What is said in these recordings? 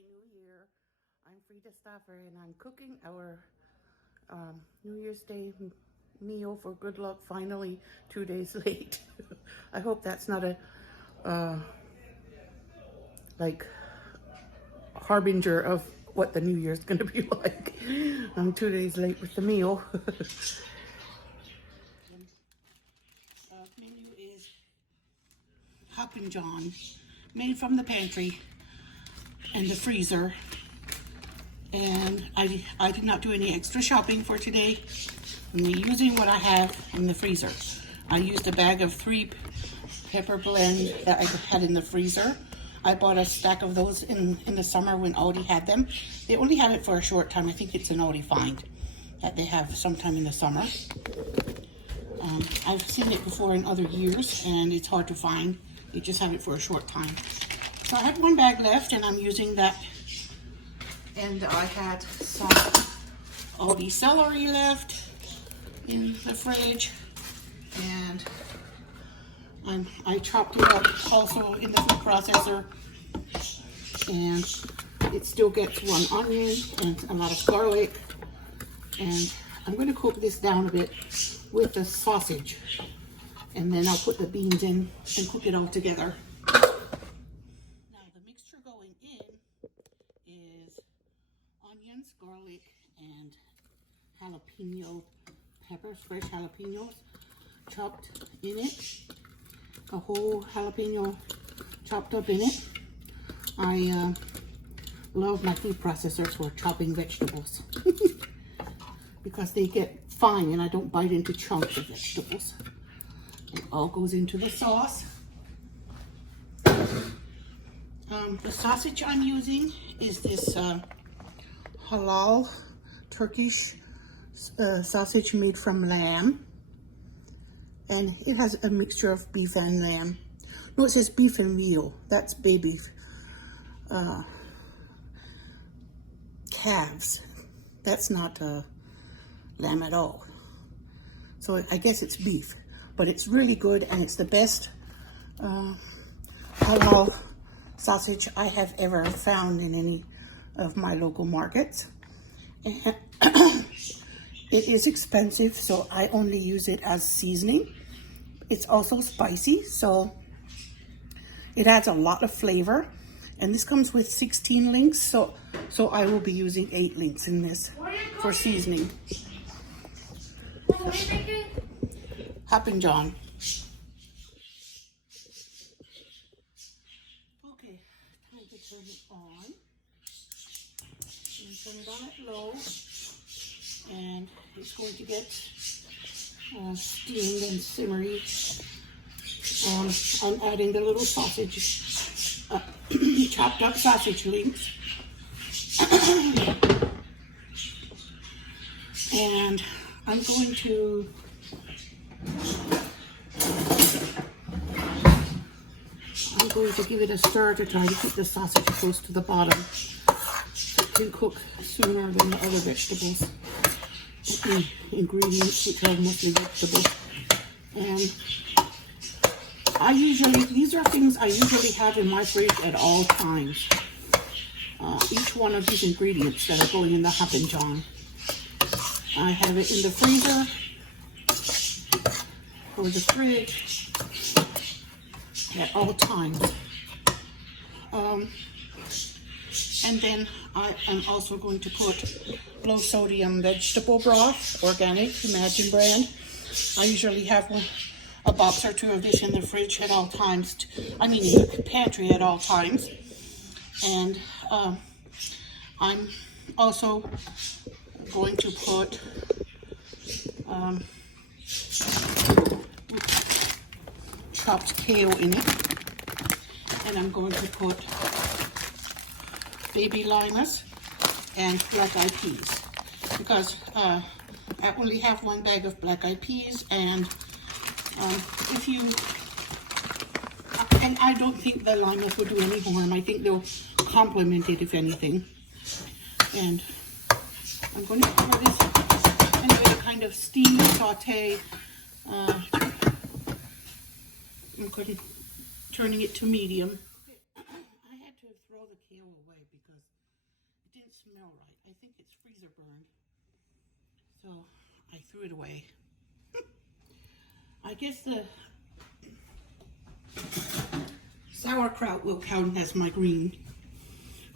Happy New Year. I'm Frida Staffer and I'm cooking our New Year's Day meal for good luck, finally 2 days late. I hope that's not a like harbinger of what the New Year's gonna be like. I'm 2 days late with the meal. Menu is Hoppin' John, made from the pantry and the freezer. And I did not do any extra shopping for today. I'm using what I have in the freezer. I used a bag of 3 pepper blend that I had in the freezer. I bought a stack of those in the summer when Aldi had them. They only have it for a short time. I think it's an Aldi find that they have sometime in the summer. I've seen it before in other years and it's hard to find. They just have it for a short time. So I had 1 bag left and I'm using that. And I had some Aldi celery left in the fridge, and I chopped it up also in the food processor, and it still gets 1 onion and a lot of garlic. And I'm going to cook this down a bit with the sausage, and then I'll put the beans in and cook it all together. Now the mixture going in is onions, garlic, and jalapeno peppers, fresh jalapenos chopped in it. A whole jalapeno chopped up in it. I love my food processors for chopping vegetables because they get fine and I don't bite into chunks of vegetables. It all goes into the sauce. The sausage I'm using is this halal Turkish sausage made from lamb, and it has a mixture of beef and lamb. No, it says beef and veal. That's baby calves. That's not lamb at all. So I guess it's beef, but it's really good and it's the best halal sausage I have ever found in any of my local markets. And it is expensive, so I only use it as seasoning. It's also spicy, so it adds a lot of flavor. And this comes with 16 links, so I will be using 8 links in this for seasoning. Hoppin' John. Okay, time to turn it on. And turn it on at low. And it's going to get steamed and simmery. I'm adding the little sausage, chopped up sausage links. And I'm going to give it a stir to try to keep the sausage close to the bottom. It can cook sooner than the other vegetables. The ingredients, which are mostly vegetables. And these are things I usually have in my fridge at all times. Each one of these ingredients that are going in the Hoppin' John. I have it in the freezer or the fridge at all times. And then I am also going to put low sodium vegetable broth, organic, Imagine brand. I usually have a box or 2 of this in the fridge at all times. In the pantry at all times. And I'm also going to put chopped kale in it. And I'm going to put baby limas and black-eyed peas, because I only have 1 bag of black-eyed peas, and I don't think the limas will do any harm. I think they'll complement it, if anything. And I'm going to cover this and give it a kind of steam saute. I'm turning it to medium. I had to throw the kale away because It's freezer burned. So I threw it away. I guess the sauerkraut will count as my green.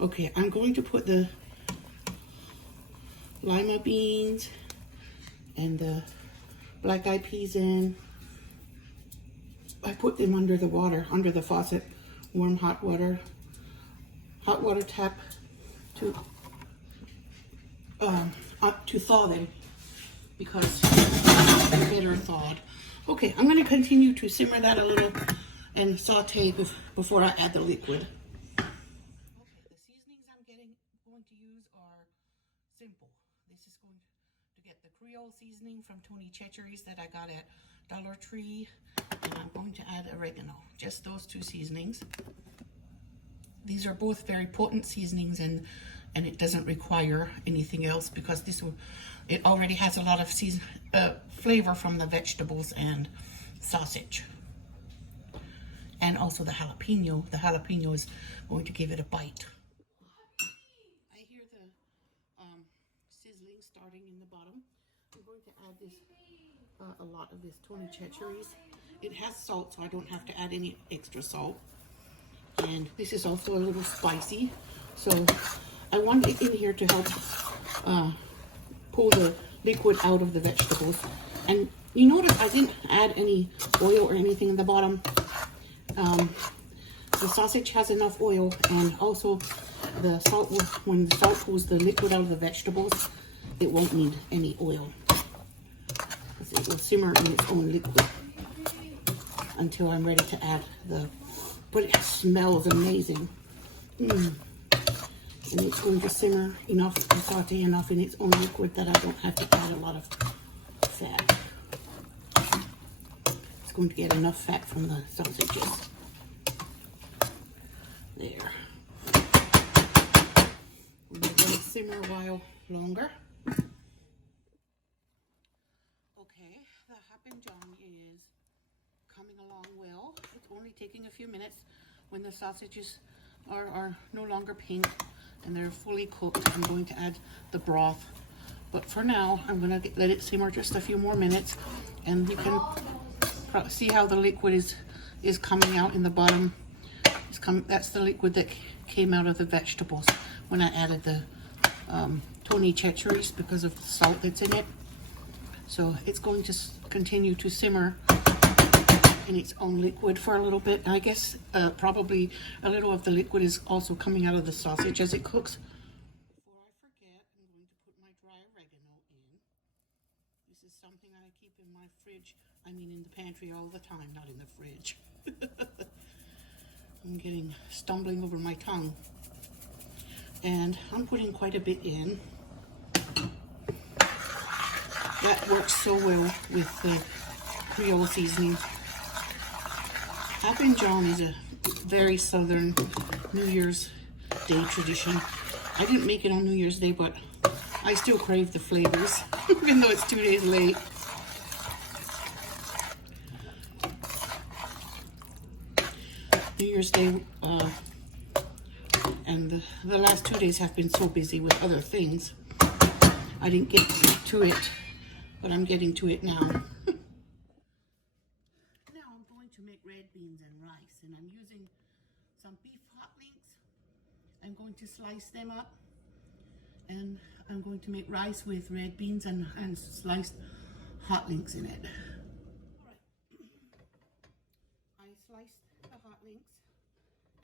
Okay, I'm going to put the lima beans and the black-eyed peas in. I put them under the water, under the faucet, warm hot water tap to thaw them because they're better thawed. Okay, I'm going to continue to simmer that a little and saute before I add the liquid. Okay, the seasonings I'm going to use are simple. This is going to get the Creole seasoning from Tony Chachery's that I got at Dollar Tree, and I'm going to add oregano. Just those two seasonings. These are both very potent seasonings, and it doesn't require anything else because it already has a lot of flavor from the vegetables and sausage. And also the jalapeno. The jalapeno is going to give it a bite. I hear the sizzling starting in the bottom. I'm going to add this, a lot of this Tony Chachery's. It has salt, so I don't have to add any extra salt. And this is also a little spicy, so I want it in here to help pull the liquid out of the vegetables. And you notice I didn't add any oil or anything in the bottom. The sausage has enough oil, and also the salt, when the salt pulls the liquid out of the vegetables, it won't need any oil. It will simmer in its own liquid until I'm ready to add but it smells amazing. And it's going to simmer enough and saute enough in its own liquid that I don't have to add a lot of fat. It's going to get enough fat from the sausages. There. We're going to simmer a while longer. Okay, the Happen John is coming along well. It's only taking a few minutes. When the sausages are no longer pink and they're fully cooked, I'm going to add the broth. But for now, I'm going to let it simmer just a few more minutes, and we can see how the liquid is coming out in the bottom. That's the liquid that came out of the vegetables when I added the Tony Chachery's because of the salt that's in it. So it's going to continue to simmer in its own liquid for a little bit. I guess probably a little of the liquid is also coming out of the sausage as it cooks. Before I forget, I'm going to put my dry oregano in. This is something I keep in my fridge, in the pantry all the time, not in the fridge. I'm stumbling over my tongue. And I'm putting quite a bit in. That works so well with the Creole seasoning. Happen John is a very southern New Year's Day tradition. I didn't make it on New Year's Day, but I still crave the flavors, even though it's 2 days late. New Year's Day and the last 2 days have been so busy with other things. I didn't get to it, but I'm getting to it now. To make red beans and rice, and I'm using some beef hot links. I'm going to slice them up, and I'm going to make rice with red beans and sliced hot links in it. All right, I sliced the hot links,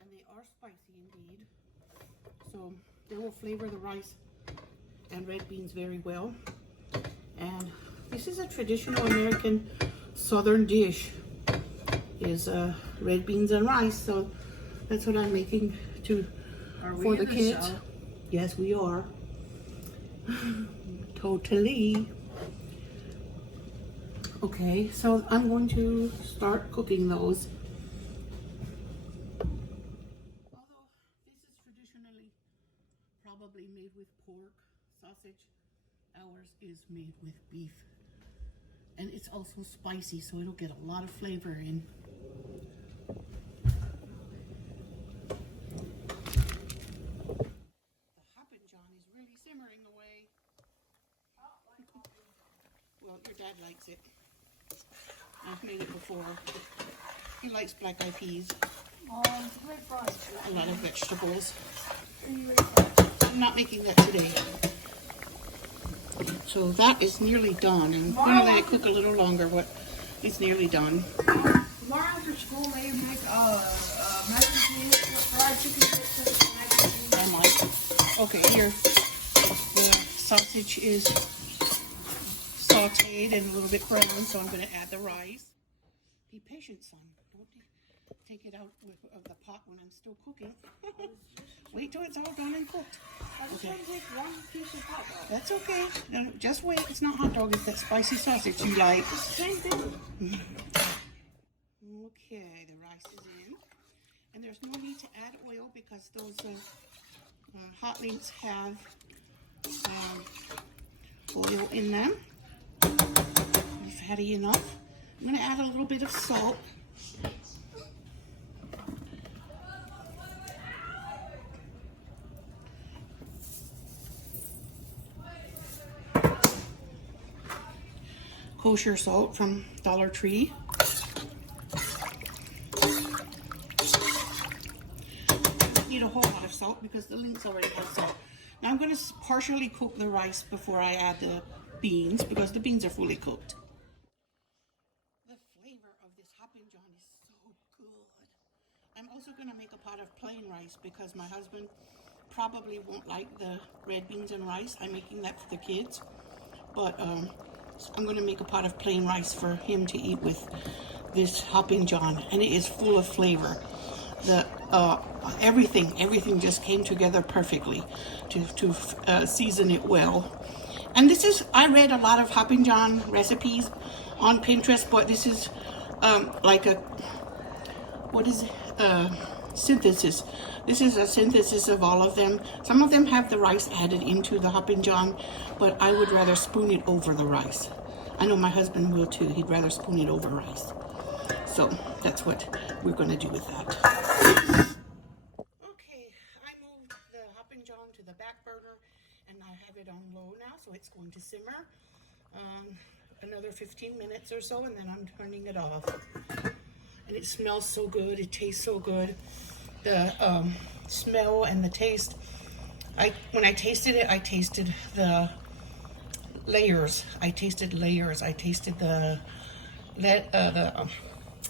and they are spicy indeed, so they will flavor the rice and red beans very well. And this is a traditional American southern dish, is red beans and rice, so that's what I'm making for the kids. Show? Yes, we are. Totally. Okay, so I'm going to start cooking those. Although this is traditionally probably made with pork sausage, ours is made with beef. And it's also spicy, so it'll get a lot of flavor in. The Happen John is really simmering away. dad likes it. I've made it before. He likes black eyed peas. Great fries. A lot of vegetables. Great fries. I'm not making that today. So that is nearly done. And I'm going to let it cook a little longer, but it's nearly done. Tomorrow after school, maybe make mac and cheese, fried chicken strips, and mac and cheese. I might. Okay, here. The sausage is sauteed and a little bit brown, so I'm going to add the rice. Be patient, son. Don't take it out of the pot when I'm still cooking. Wait till it's all done and cooked. I just want to take one piece of hot dog. That's okay. No, just wait. It's not hot dog. It's that spicy sausage you like. It's the same thing. Okay, the rice is in. And there's no need to add oil because those hot links have oil in them. It's fatty enough. I'm going to add a little bit of salt. Kosher salt from Dollar Tree. Need a whole lot of salt because the links already have salt. Now I'm going to partially cook the rice before I add the beans because the beans are fully cooked. The flavor of this Hoppin' John is so good. I'm also going to make a pot of plain rice because my husband probably won't like the red beans and rice. I'm making that for the kids. But I'm going to make a pot of plain rice for him to eat with this Hoppin' John. And it is full of flavor. The everything just came together perfectly to season it well. And this is, I read a lot of Hoppin' John recipes on Pinterest, but this is like a, what is it? Synthesis. This is a synthesis of all of them. Some of them have the rice added into the Hoppin' John, but I would rather spoon it over the rice. I know my husband will too. He'd rather spoon it over rice. So that's what we're going to do with that. Okay, I moved the Hoppin' John to the back burner and I have it on low now, so it's going to simmer another 15 minutes or so, and then I'm turning it off. And it smells so good. It tastes so good. The smell and the taste. When I tasted it, I tasted the layers. I tasted layers. I tasted the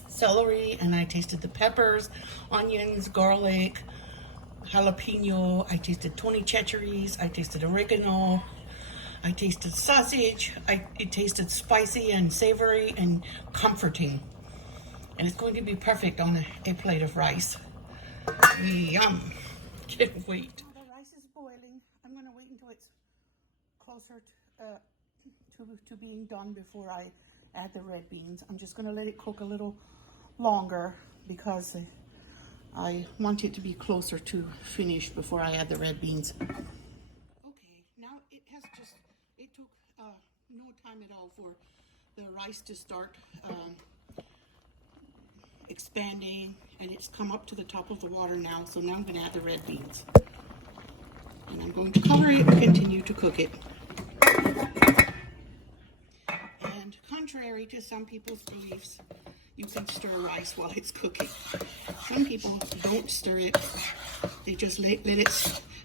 celery, and I tasted the peppers, onions, garlic, jalapeno. I tasted Tony Chachere's. I tasted oregano. I tasted sausage. It tasted spicy and savory and comforting. And it's going to be perfect on a plate of rice. Yum. Can't wait. The rice is boiling. I'm going to wait until it's closer to being done before I add the red beans. I'm just going to let it cook a little longer because I want it to be closer to finished before I add the red beans. Okay, now it took no time at all for the rice to start expanding, and it's come up to the top of the water now. So now I'm going to add the red beans, and I'm going to cover it and continue to cook it. And contrary to some people's beliefs, you can stir rice while it's cooking. Some people don't stir it. They just let it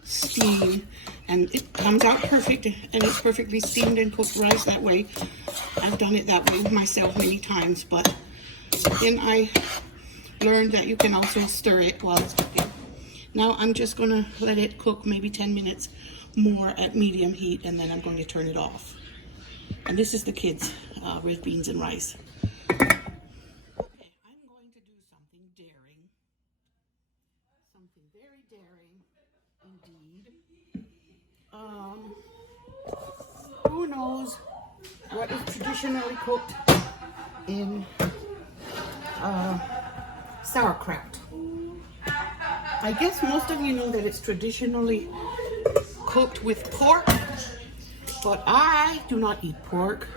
steam, and it comes out perfect, and it's perfectly steamed and cooked rice that way. I've done it that way myself many times, but then I learned that you can also stir it while it's cooking. Now I'm just going to let it cook maybe 10 minutes more at medium heat, and then I'm going to turn it off. And this is the kids' red beans and rice. Okay, I'm going to do something daring. Something very daring indeed. Who knows what is traditionally cooked in sauerkraut? I guess most of you know that it's traditionally cooked with pork, but I do not eat pork,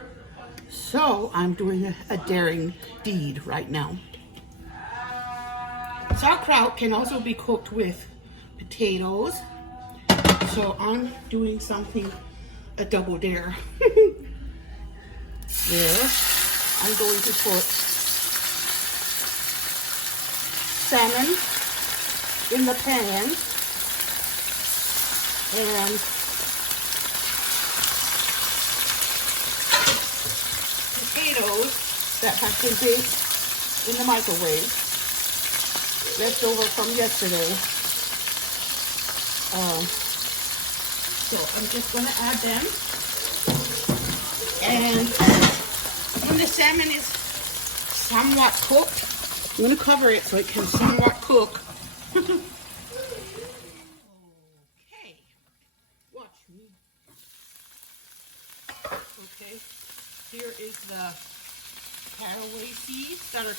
so I'm doing a daring deed right now. Sauerkraut can also be cooked with potatoes, so I'm doing something, a double dare. there. I'm going to put salmon in the pan and potatoes that have been baked in the microwave, left over from yesterday. So I'm just going to add them. And when the salmon is somewhat cooked, I'm going to cover it so it can somewhat cook. Okay, watch me. Okay, here is the caraway seeds that are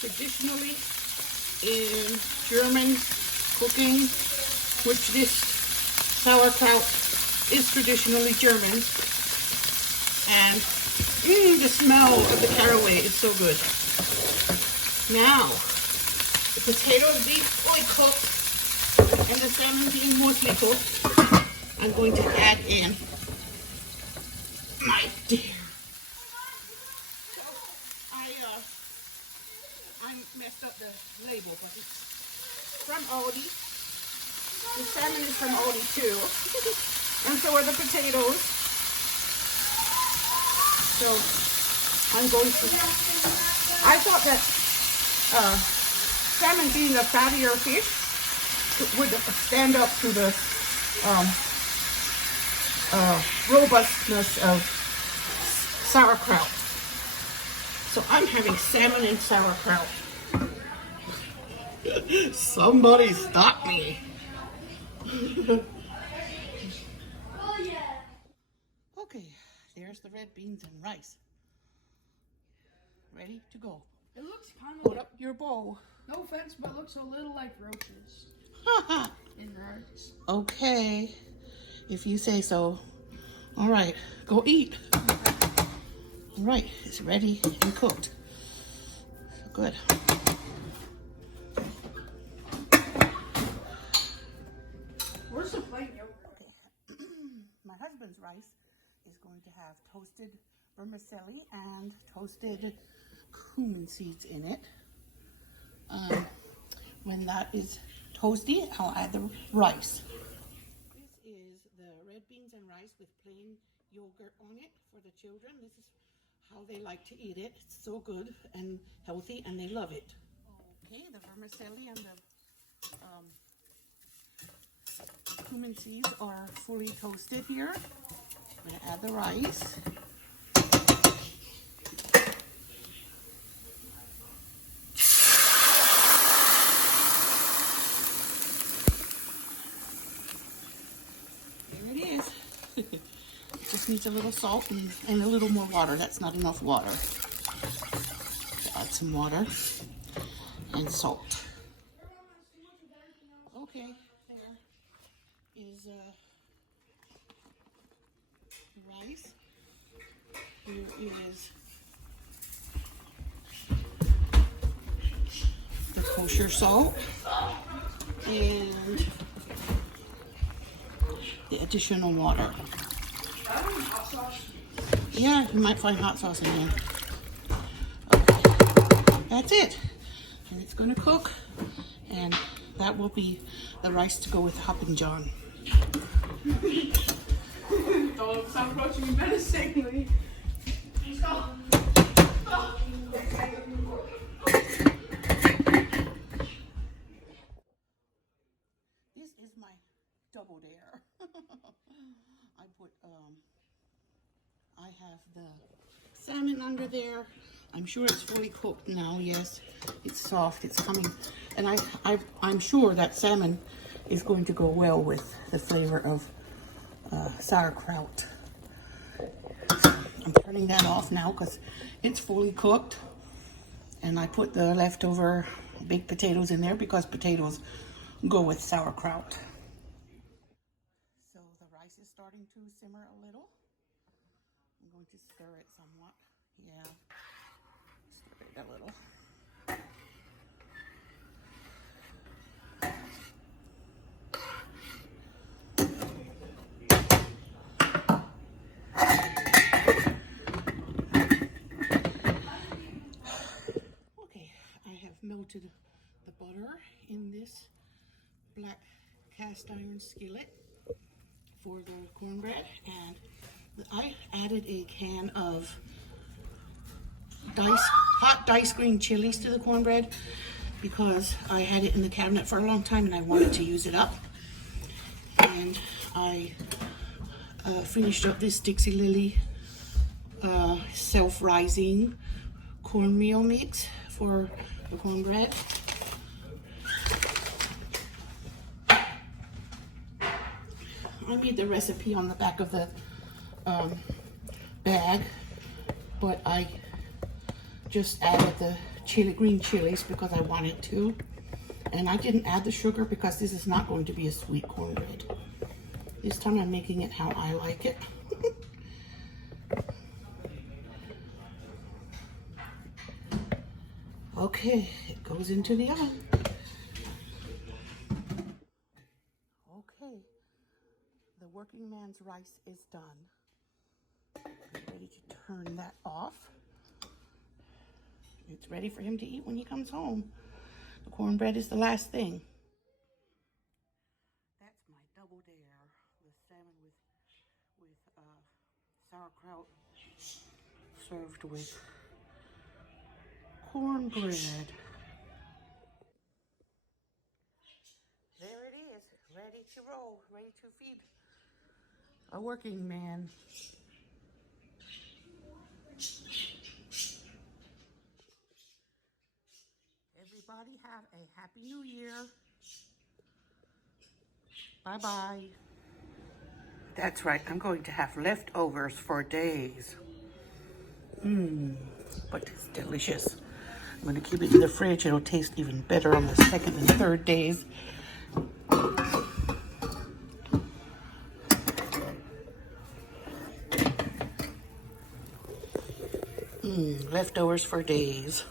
traditionally in German cooking, which this sauerkraut is traditionally German. And the smell of the caraway is so good. Now, the potatoes being fully cooked and the salmon being mostly cooked, I'm going to add in my dear. So, I messed up the label, but it's from Aldi. The salmon is from Aldi too. And so are the potatoes. So I'm going to, I thought that salmon being a fattier fish would stand up to the robustness of sauerkraut. So I'm having salmon and sauerkraut. Somebody stop me. Okay, there's the red beans and rice. Ready to go. It looks kind of Put like, up your bowl. no offense, but it looks a little like roaches in rice. Okay, if you say so. All right, go eat. All right, it's ready and cooked. Good. Where's the plain yogurt? Okay. My husband's rice is going to have toasted vermicelli and toasted cumin seeds in it. When that is toasty, I'll add the rice. This is the red beans and rice with plain yogurt on it for the children. This is how they like to eat it. It's so good and healthy, and they love it. Okay, the vermicelli and the cumin seeds are fully toasted here. I'm going to add the rice. There it is. It just needs a little salt and a little more water. That's not enough water. Add some water and salt. Okay, there is rice. Here is the kosher salt and the additional water. Yeah, you might find hot sauce in here. Okay. That's it. And it's going to cook, and that will be the rice to go with Hoppin' John. Don't stop approaching me menacingly. Stop. This is my double dare. I have the salmon under there. I'm sure it's fully cooked now. Yes, it's soft. It's coming, and I'm sure that salmon is going to go well with the flavor of sauerkraut. I'm turning that off now because it's fully cooked, and I put the leftover baked potatoes in there because potatoes go with sauerkraut. So the rice is starting to simmer a little. I'm going to stir it somewhat. Yeah, stir it a little. melted the butter in this black cast iron skillet for the cornbread, and I added a can of hot diced green chilies to the cornbread because I had it in the cabinet for a long time and I wanted to use it up. And I finished up this Dixie Lily self-rising cornmeal mix for the cornbread. I made the recipe on the back of the bag, but I just added the green chilies because I wanted to. And I didn't add the sugar because this is not going to be a sweet cornbread. This time I'm making it how I like it. Okay, it goes into the oven. Okay, the working man's rice is done. I'm ready to turn that off. It's ready for him to eat when he comes home. The cornbread is the last thing. That's my double dare, the salmon with sauerkraut served with cornbread. There it is, ready to roll, ready to feed a working man. Everybody have a happy new year. Bye-bye. That's right, I'm going to have leftovers for days. But it's delicious. I'm going to keep it in the fridge. It'll taste even better on the second and third days. Leftovers for days.